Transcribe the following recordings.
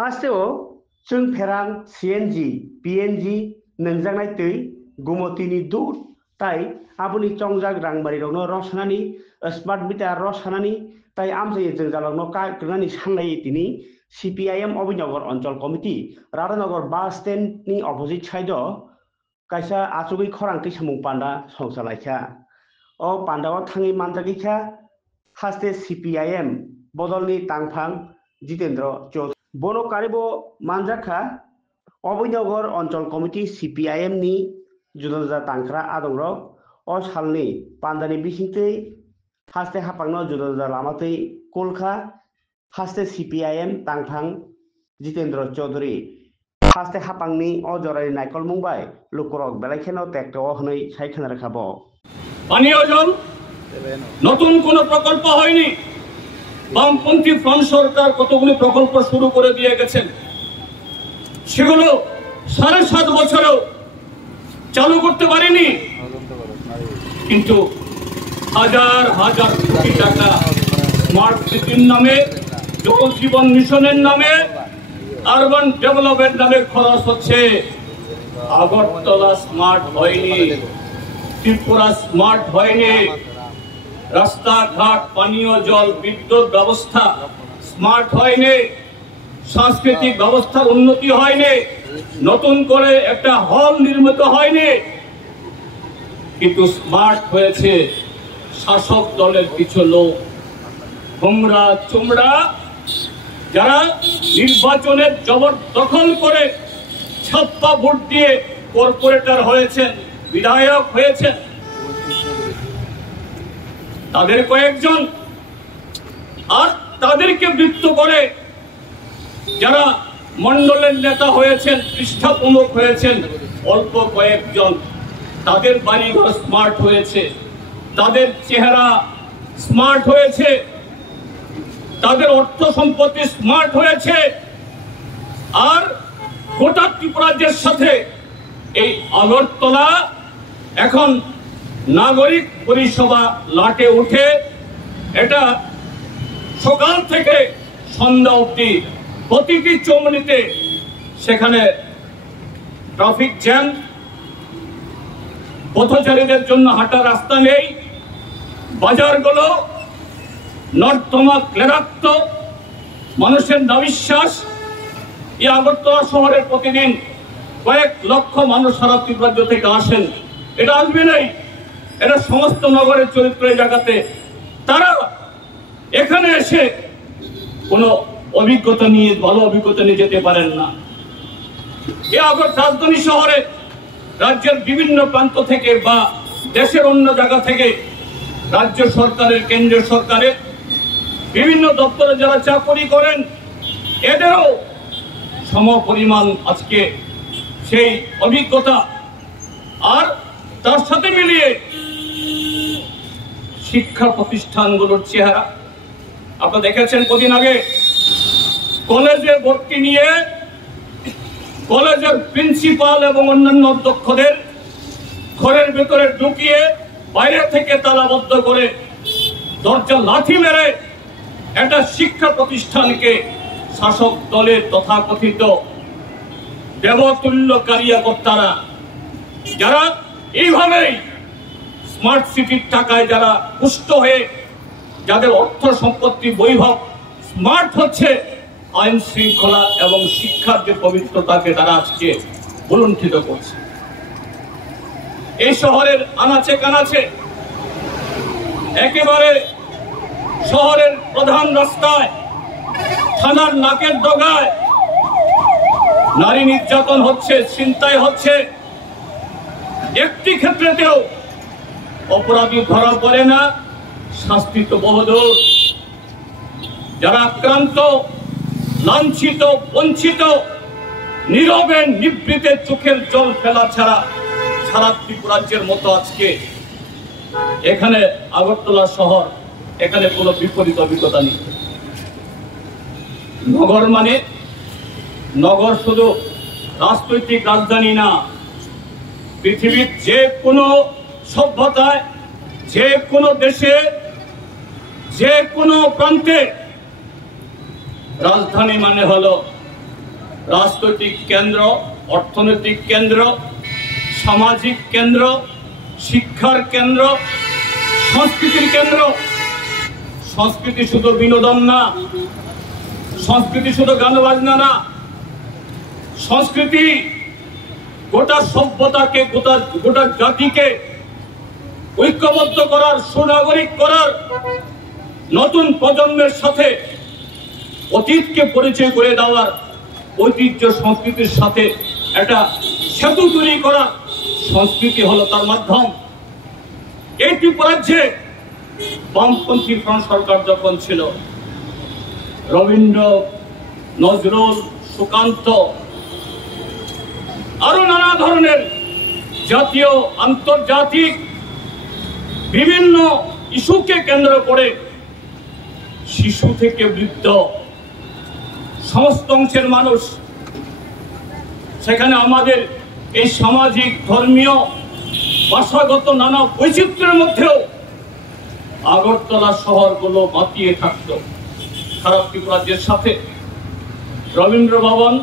हास्टेआव जों फेरां CNG PNG नोंजांनाय दै गुमतिनि दूध ताई आबुनि चंजाग रांबारि रंनो रसनानि स्मार्ट मिटार रसनानि ताई आमजाय जों जालांनो काग्रनानि सानलाय तिनि CPIM अभिनगर अंचल कमिटी राधानगर बास स्टैंड नि अपोजिट साइड कायसा आचुगै खरांथि सामुं पांडा संसालायखा ओ पांडावा थाङै मानजागैखा हास्टे CPIM बदलनि तांफां जितेंद्र चौधरी बनो कारिबो मानजाखा अभिनगर अंचल कमिटी CPIM नि जुदा तांख्रा आदंर ओ सालनि पांडानि बिसिंतै हास्टे हापांनो जुदा लामातै कोलखा हास्टे CPIM तांफां जितेंद्र चौधरी हास्टे हापांनि ओ जरानि नायकल मुंबाय लुकरक बेलायखेनो टेक्टो हनै सायखना राखाबो পানীয় জল নতুন কোনো প্রকল্প হয়নি। বামপন্থী ফ্রন্ট সরকার কতগুলো প্রকল্প শুরু করে দিয়ে গেছেন, সেগুলো ৭.৫ বছরেও চালু করতে পারেনি। কিন্তু হাজার হাজার কোটি টাকা স্মার্ট সিটির নামে, জল জীবন মিশনের নামে, আরবান ডেভেলপমেন্ট নামে খরচ হচ্ছে। আগরতলা স্মার্ট হয়নি, ত্রিপুরা স্মার্ট হয়নি, রাস্তাঘাট, পানীয় জল, বিদ্যুৎ ব্যবস্থা স্মার্ট হয়নি, সাংস্কৃতিক ব্যবস্থার উন্নতি হয়নি, নতুন করে একটা হল নির্মিত হয়নি। কিন্তু স্মার্ট হয়েছে শাসক দলের কিছু লোক, হোমরা চুমড়া, যারা নির্বাচনের জবরদখল করে ছাপ্পা ভোট দিয়ে কর্পোরেটর হয়েছেন, বিধায়ক হয়েছেন। তাদের কয়েকজন, আর তাদেরকে বৃত্ত করে যারা মন্ডলের নেতা হয়েছেন, পৃষ্ঠা প্রমুখ হয়েছেন, অল্প কয়েকজন। তাদের বাড়িঘর স্মার্ট হয়েছে, তাদের চেহারা স্মার্ট হয়েছে, তাদের অর্থ সম্পত্তি স্মার্ট হয়েছে। আর গোটা ত্রিপুরাজ্যের সাথে এই আগরতলা এখন নাগরিক পরিষেবা লাটে উঠে। এটা সকাল থেকে সন্ধ্যা অবধি প্রতিটি চৌমুনিতে সেখানে ট্রাফিক জ্যাম, পথচারীদের জন্য হাঁটার রাস্তা নেই, বাজারগুলো নর্দমা ক্লেরাক্ত, মানুষের নাবিশ্বাস। এই আগরতলা শহরের প্রতিদিন কয়েক লক্ষ মানুষ সারা ত্রিপুরাজ্য থেকে আসেন। এটা আসবে নাই, এটা সমস্ত নগরের চরিত্র এই জায়গাতে। তারা এখানে এসে কোনো অভিজ্ঞতা নিয়ে, ভালো অভিজ্ঞতা নিয়ে যেতে পারেন না। এই রাজধানী শহরে রাজ্যের বিভিন্ন প্রান্ত থেকে বা দেশের অন্য জায়গা থেকে রাজ্য সরকারের, কেন্দ্রীয় সরকারের বিভিন্ন দপ্তরে যারা চাকরি করেন, এদেরও সমপরিমাণ আজকে সেই অভিজ্ঞতা। আর তার সাথে মিলিয়ে শিক্ষা প্রতিষ্ঠানগুলোর চেহারা আপনারা দেখেছেন। কদিন আগে কলেজে ভর্তি নিয়ে কলেজের প্রিন্সিপাল এবং অন্যান্য অধ্যক্ষদের ঘরের ভেতরে ঢুকিয়ে বাইরে থেকে তালাবদ্ধ করে দরজা লাথি মেরে একটা শিক্ষা প্রতিষ্ঠানকে শাসক দলের তথাকথিত দেবতুল্য কারিয়াকর্তারা, যারা এইভাবেই স্মার্ট সিটির টাকায় যারা পুষ্ট হয়ে, যাদের অর্থ সম্পত্তি বৈভব স্মার্ট হচ্ছে, আইন শৃঙ্খলা এবং শিক্ষার যে পবিত্রতাকে তারা আজকে ভুলুণ্ঠিত করছে। এই শহরের আনাচে কানাচে, একেবারে শহরের প্রধান রাস্তায়, থানার নাকের ডগায় নারী নির্যাতন হচ্ছে, ছিনতাই হচ্ছে। একটি ক্ষেত্রেতেও অপরাধী ধরা পড়ে না, শাস্তি তো বহুদূর। যারা আক্রান্ত, লাঞ্ছিত, বঞ্চিত, নীরবে নিবৃতে চোখের জল ফেলা ছাড়া সারা ত্রিপুরাজ্যের মতো আজকে এখানে আগরতলা শহর, এখানে কোনো বিপরীত অভিজ্ঞতা নেই। নগর মানে, নগর শুধু রাজনৈতিক রাজধানী না, পৃথিবীর যে কোনো সভ্যতায়, যে কোনো দেশে, যে কোনো প্রান্তে রাজধানী মানে হলো রাজনৈতিক কেন্দ্র, অর্থনৈতিক কেন্দ্র, সামাজিক কেন্দ্র, শিক্ষার কেন্দ্র, সংস্কৃতির কেন্দ্র। সংস্কৃতি শুধু বিনোদন না, সংস্কৃতি শুধু গান বাজনা না, সংস্কৃতি গোটা সভ্যতাকে, গোটা জাতিকে ঐক্যবদ্ধ করার, সুনাগরিক করার, নতুন প্রজন্মের সাথে অতীতকে পরিচয় করে দেওয়ার, ঐতিহ্য সংস্কৃতির সাথে একটা সেতু তৈরি করা সংস্কৃতি হলো তার মাধ্যম। এই ত্রিপুরাজ্যে বামপন্থী ফ্রন্ট সরকার যখন ছিল, রবীন্দ্র, নজরুল, সুকান্ত, আরো নানা ধরনের জাতীয়, আন্তর্জাতিক বিভিন্ন ইস্যুকে কেন্দ্র করে শিশু থেকে বৃদ্ধ সমস্ত অংশের মানুষ, সেখানে আমাদের এই সামাজিক, ধর্মীয়, ভাষাগত নানা বৈচিত্র্যের মধ্যেও আগরতলা শহরগুলো মাতিয়ে থাকত। খারাপ ত্রিপুরাজ্যের সাথে রবীন্দ্র ভবন,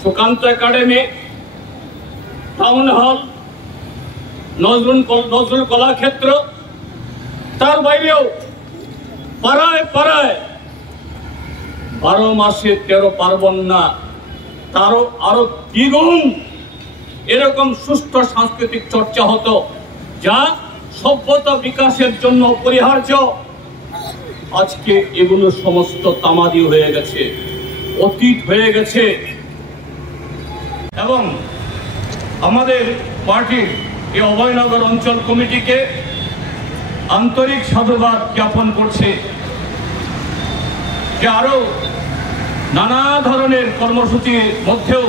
Sukanta academy, town hall, Nazrul Kalakshetra, তার বাইরেও পাড়ায় পাড়ায় 12 মাসে 13 পার্বণ না, তারও আরো দ্বিগুণ এরকম সুষ্ঠু সাংস্কৃতিক চর্চা হতো, যা সভ্যতা বিকাশের জন্য অপরিহার্য। আজকে এগুলো সমস্ত তামাদি হয়ে গেছে, অতীত হয়ে গেছে। এবং আমাদের পার্টির এই অভয়নগর অঞ্চল কমিটিকে আন্তরিক সাধুবাদ জ্ঞাপন করছে যে আরো নানা ধরনের কর্মসূচির মধ্যেও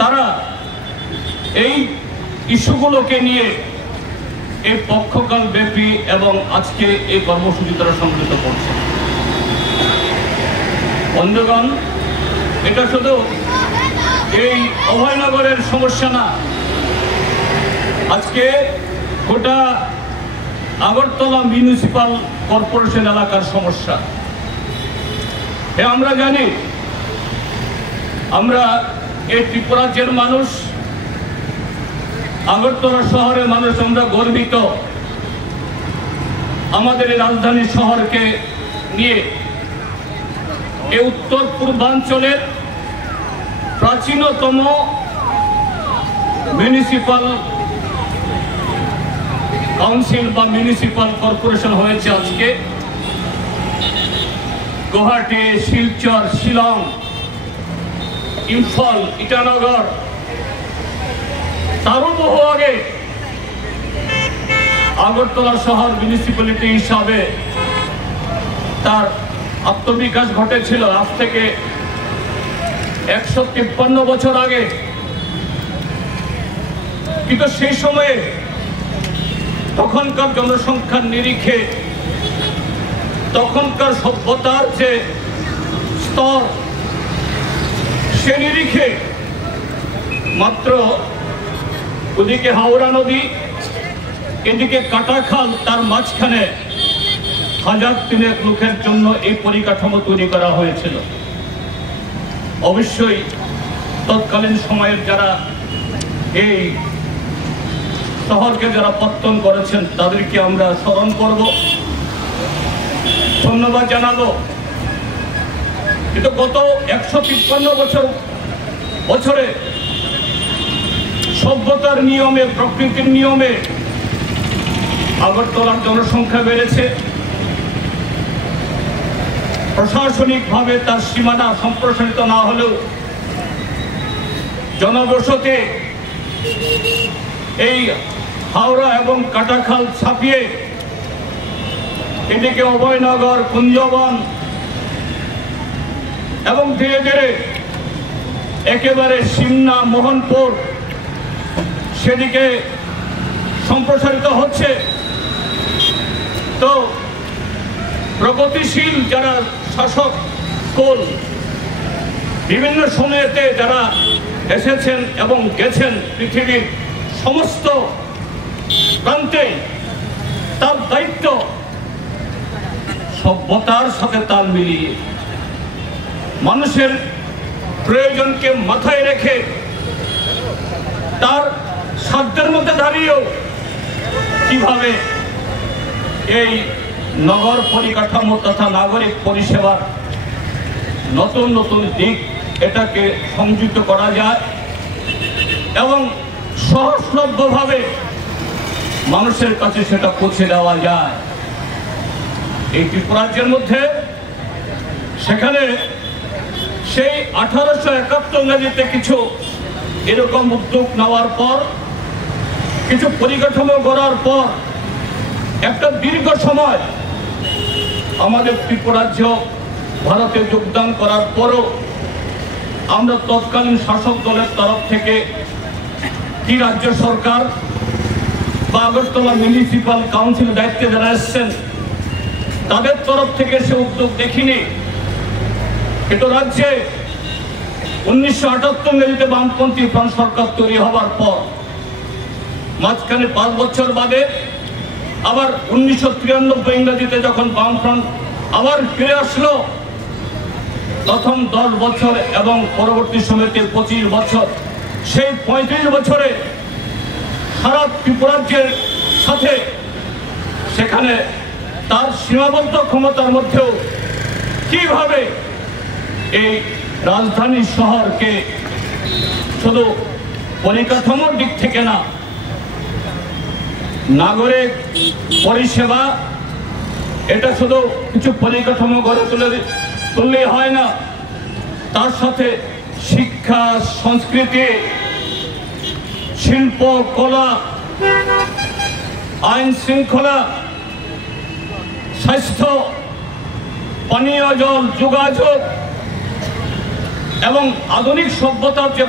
তারা এই ইস্যুগুলোকে নিয়ে এই পক্ষকাল ব্যাপী এবং আজকে এই কর্মসূচি তারা সংগঠিত করছে। বন্ধুগণ, এটা শুধু এই অভয়নগরের সমস্যা না, আজকে গোটা আগরতলা মিউনিসিপাল কর্পোরেশন এলাকার সমস্যা। আমরা জানি, আমরা এই ত্রিপুরাজ্যের মানুষ, আগরতলা শহরের মানুষ, আমরা গর্বিত আমাদের এই রাজধানী শহরকে নিয়ে। এই উত্তর পূর্বাঞ্চলের প্রাচীনতম মিউনিসিপাল কাউন্সিল বা মিউনিসিপাল কর্পোরেশন হয়েছে আজকে। গুয়াহাটি, শিলচর, শিলং, ইম্ফল, ইটানগর, তারও বহু আগে আগরতলা শহর মিউনিসিপ্যালিটি হিসাবে তার আত্মবিকাশ ঘটেছিল, আজ থেকে 153 বছর আগে। কিন্তু সেই সময়ে তখনকার জনসংখ্যার নিরিখে, তখনকার সভ্যতার যে স্তর, সে নিরিখে মাত্র ওদিকে হাওড়া নদী, এদিকে কাটাখাল, তার মাঝখানে 1000 লোকের জন্য এই পরিকাঠামো তৈরি করা হয়েছিল। অবশ্যই তৎকালীন সময়ের যারা এই শহরকে যারা পত্তন করেছেন তাদেরকে আমরা স্মরণ করব, ধন্যবাদ জানাবো। কিন্তু গত 153 বছরে সভ্যতার নিয়মে, প্রকৃতির নিয়মে আগরতলার জনসংখ্যা বেড়েছে। প্রশাসনিকভাবে তার সীমানা সম্প্রসারিত না হলেও জনবসতি এই হাওড়া এবং কাটাখাল ছাপিয়ে এদিকে অভয়নগর, কুঞ্জবন এবং ধীরে ধীরে একেবারে সিমনা, মোহনপুর সেদিকে সম্প্রসারিত হচ্ছে। তো প্রগতিশীল যারা শাসক কুল বিভিন্ন সময়েতে যারা এসেছেন এবং গেছেন পৃথিবীর সমস্ত প্রান্তে, তার দায়িত্ব সভ্যতার সাথে তাল মিলিয়ে মানুষের প্রয়োজনকে মাথায় রেখে তার সাধ্যের মধ্যে দাঁড়িয়েও কিভাবে এই নগর পরিকাঠামো তথা নাগরিক পরিষেবার নতুন নতুন দিক এটাকে সংযুক্ত করা যায় এবং সহজলভ্যভাবে মানুষের কাছে সেটা পৌঁছে দেওয়া যায়। এই ত্রিপুরাজ্যের মধ্যে সেখানে সেই 1871 ইংরেজিতে কিছু এরকম উদ্যোগ নেওয়ার পর, কিছু পরিকাঠামো গড়ার পর একটা দীর্ঘ সময় আমাদের ত্রিপুরাজ্য ভারতে যোগদান করার পরও আমরা তৎকালীন শাসক দলের তরফ থেকে কি রাজ্য সরকার বা আগরতলা মিউনিসিপাল কাউন্সিল দায়িত্বে যারা এসছেন তাদের তরফ থেকে সে উদ্যোগ দেখিনি। কিন্তু রাজ্যে 1978 ইংরেজিতে বামপন্থী ফ্রন্ট সরকার তৈরি হওয়ার পর মাঝখানে 5 বছর বাদে আবার 1993 ইংরেজিতে যখন বামফ্রন্ট আবার ফিরে আসলো, প্রথম 10 বছর এবং পরবর্তী সময়তে 25 বছর, সেই 35 বছরে সারা ত্রিপুরাজ্যের সাথে সেখানে তার সীমাবদ্ধ ক্ষমতার মধ্যেও কিভাবে এই রাজধানী শহরকে শুধু পরিকাঠামোর দিক থেকে না, নাগরিক পরিষেবা এটা শুধু কিছু পরিকাঠামো গড়ে তুললেই হয় না, তার সাথে শিক্ষা, সংস্কৃতি, শিল্প, কলা, আইন শৃঙ্খলা, স্বাস্থ্য, পানীয় জল, যোগাযোগ এবং আধুনিক সভ্যতার যে